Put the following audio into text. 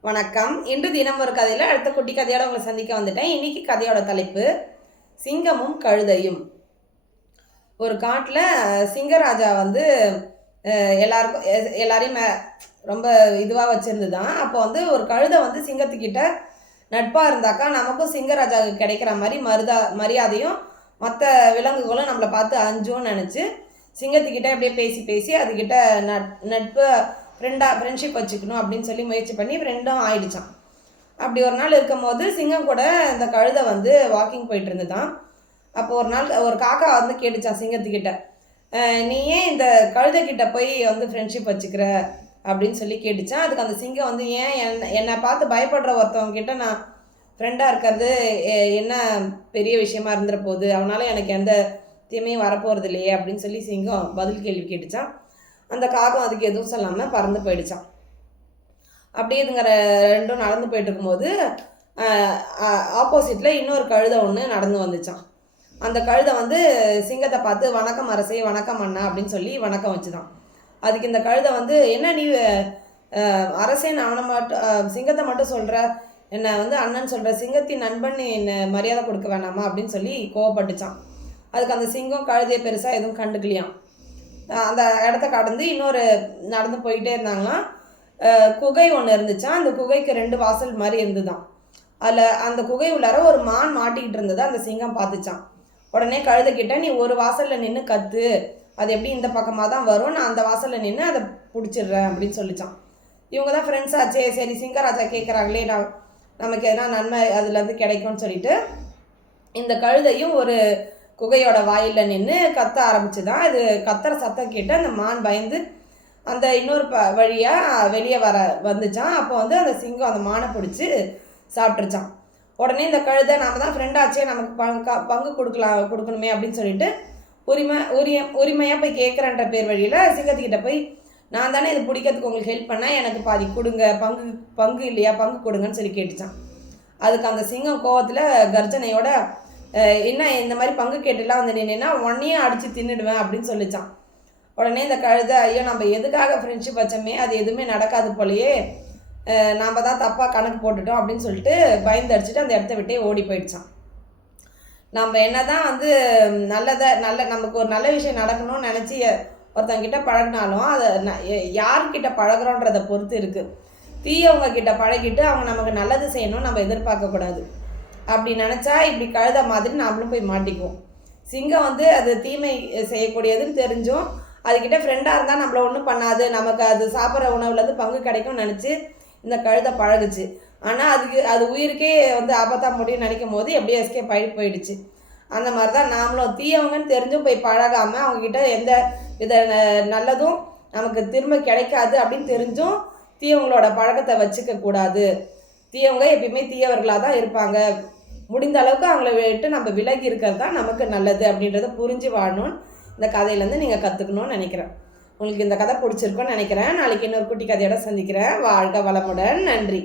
வணக்கம். இன்று தினம் ஒரு கதையில் அடுத்த குட்டி கதையோட உங்களை சந்திக்க வந்துட்டேன். இன்னைக்கு கதையோட தலைப்பு சிங்கமும் கழுதையும். ஒரு காட்டில் சிங்கராஜா வந்து எல்லாருக்கும் எ- எல்லாரையும் மே- ரொம்ப இதுவாக வச்சுருந்துதான். அப்போ வந்து ஒரு கழுதை வந்து சிங்கத்துக்கிட்ட நட்பாக இருந்தாக்கா நமக்கும் சிங்கராஜாவுக்கு கிடைக்கிற மாதிரி மருதா மரியாதையும் மற்ற விலங்குகளும் நம்மளை பார்த்து அஞ்சும்னு நினச்சி சிங்கத்துக்கிட்ட அப்படியே பேசி பேசி அதுக்கிட்ட நட் நட்பு ஃப்ரெண்டாக ஃப்ரெண்ட்ஷிப் வச்சுக்கணும் அப்படின்னு சொல்லி முயற்சி பண்ணி ஃப்ரெண்டும் ஆயிடுச்சான் அப்படி ஒரு நாள் இருக்கும் போது சிங்கம் கூட இந்த கழுதை வந்து வாக்கிங் போயிட்டு இருந்துதான். அப்போ ஒரு நாள் ஒரு காக்கா வந்து கேட்டுச்சான் சிங்கத்துக்கிட்ட நீ ஏன் இந்த கழுதைக்கிட்ட போய் வந்து ஃப்ரெண்ட்ஷிப் வச்சுக்கிற? அப்படின்னு சொல்லி கேட்டுச்சான் அதுக்கு அந்த சிங்கம் வந்து ஏன் என்ன என்னை பார்த்து பயப்படுற ஒருத்தவங்க கிட்ட நான் ஃப்ரெண்டாக இருக்கிறது என்ன பெரிய விஷயமா இருந்துற போகுது? அவனால எனக்கு எந்த தீமையும் வரப்போகிறது இல்லையே அப்படின்னு சொல்லி சிங்கம் பதில் கேள்வி கேட்டுச்சான் அந்த காகம் அதுக்கு எதுவும் சொல்லாமல் பறந்து போயிடுச்சான் அப்படியே இதுங்க ரெண்டும் நடந்து போயிட்டு இருக்கும்போது ஆப்போசிட்டில் இன்னொரு கழுதை ஒன்று நடந்து வந்துச்சான் அந்த கழுதை வந்து சிங்கத்தை பார்த்து வணக்கம் அரசே வணக்கம் அண்ணா அப்படின்னு சொல்லி வணக்கம் வச்சுதான். அதுக்கு இந்த கழுதை வந்து என்ன நீ அரசே நான் அவனை மட்டும் சிங்கத்தை மட்டும் சொல்கிற என்னை வந்து அண்ணன் சொல்கிற சிங்கத்தின் நண்பன் என்னை என்ன மரியாதை கொடுக்க வேணாமா? அப்படின்னு சொல்லி கோவப்பட்டுச்சான் அதுக்கு அந்த சிங்கம் கழுதையை பெருசாக எதுவும் கண்டுக்கலையாம். அந்த இடத்த கடந்து இன்னொரு நடந்து போயிட்டே இருந்தாங்கன்னா குகை ஒன்று இருந்துச்சா? அந்த குகைக்கு ரெண்டு வாசல் மாதிரி இருந்துதான். அதில் அந்த குகை உள்ளார ஒரு மான் மாட்டிக்கிட்டு இருந்தது அந்த சிங்கம் பார்த்துச்சான் உடனே கழுதைக்கிட்ட நீ ஒரு வாசலில் நின்று கத்து. அது எப்படி இந்த பக்கமாக தான் வரும்? நான் அந்த வாசலில் நின்று அதை பிடிச்சிடுறேன் அப்படின்னு சொல்லிச்சான் இவங்க தான் ஃப்ரெண்ட்ஸ் ஆச்சே. சரி சிங்கராஜா கேட்குறாங்களே நான் நமக்கு எதனா நன்மை அதுலேருந்து கிடைக்கும்னு சொல்லிட்டு இந்த கழுதையும் ஒரு குகையோட வாயிலில் நின்று கத்த ஆரம்பிச்சுதான். இது கத்துற சத்தம் கேட்டு அந்த மான் பயந்து அந்த இன்னொரு ப வழியாக வெளியே வர வந்துச்சான். அப்போ வந்து அந்த சிங்கம் அந்த மானை பிடிச்சி சாப்பிட்ருச்சான் உடனே இந்த கழுதை நாம தான் ஃப்ரெண்டாச்சே நமக்கு பங்கு பங்கு கொடுக்கலாம் கொடுக்கணுமே அப்படின்னு சொல்லிட்டு உரிமை உரிய உரிமையாக போய் கேட்குறன்ற பேர் வழியில் சிங்கத்துக்கிட்ட போய் நான் தானே இது பிடிக்கிறதுக்கு உங்களுக்கு ஹெல்ப் பண்ணால் எனக்கு பாதி கொடுங்க. பங்கு பங்கு இல்லையா? பங்கு கொடுங்கன்னு சொல்லி கேட்டுச்சான். அதுக்கு அந்த சிங்கம் கோவத்தில் கர்ஜனையோட என்ன இந்த மாதிரி பங்கு கேட்டுலாம் வந்து நின்னா உன்னையும் அடித்து தின்னுடுவேன் அப்படின்னு சொல்லிச்சான். உடனே இந்த கழுதை ஐயோ நம்ம எதுக்காக ஃப்ரெண்ட்ஷிப் வச்சோமே? அது எதுவுமே நடக்காது போலயே. நாம் தான் தப்பாக கணக்கு போட்டுட்டோம் அப்படின்னு சொல்லிட்டு பயந்து அடிச்சுட்டு அந்த இடத்த விட்டே ஓடி போயிடுச்சான். நம்ம என்ன தான் வந்து நல்லதை நல்ல நமக்கு ஒரு நல்ல விஷயம் நடக்கணும்னு நினச்சி ஒருத்தங்கிட்ட பழகினாலும் அதை ந- யார்கிட்ட பழகுறோன்றதை பொறுத்து இருக்குது தீயவங்க கிட்ட பழகிட்டு அவங்க நமக்கு நல்லது செய்யணும்னு நம்ம எதிர்பார்க்கக்கூடாது. அப்படி நினச்சா இப்படி கழுத மாதிரி நாமளும் போய் மாட்டிக்குவோம். சிங்கம் வந்து அது தீமை செய்யக்கூடியதுன்னு தெரிஞ்சும் அதுக்கிட்ட ஃப்ரெண்டாக இருந்தால் நம்மளை ஒன்றும் பண்ணாது. நமக்கு அது சாப்பிட்ற உணவுலேருந்து பங்கு கிடைக்கும்னு நினச்சி இந்த கழுதை பழகுச்சு. ஆனால் அதுக்கு அது உயிருக்கே வந்து ஆபத்தாக முடியும்னு நினைக்கும் போது எப்படியோ எஸ்கேப் பயிர் போயிடுச்சு. அந்த மாதிரி தான் நாமளும் தீயவங்கன்னு தெரிஞ்சும் போய் பழகாமல் அவங்கக்கிட்ட எந்த வித ந- நல்லதும் நமக்கு திரும்ப கிடைக்காது அப்படின்னு தெரிஞ்சும் தீயவங்களோட பழக்கத்தை வச்சுக்க கூடாது. தீயவங்க எப்பயுமே தீயவர்களாக தான் இருப்பாங்க. முடிந்த அளவுக்கு அவங்கள விட்டு நம்ம விலகி இருக்கிறது தான் நமக்கு நல்லது அப்படின்றத புரிஞ்சு வாழணும்னு இந்த கதையிலேருந்து நீங்கள் கற்றுக்கணும்னு நினைக்கிறேன். உங்களுக்கு இந்த கதை பிடிச்சிருக்குன்னு நினைக்கிறேன். நாளைக்கு இன்னொரு குட்டி கதையோட சந்திக்கிறேன். வாழ்க வளமுடன். நன்றி.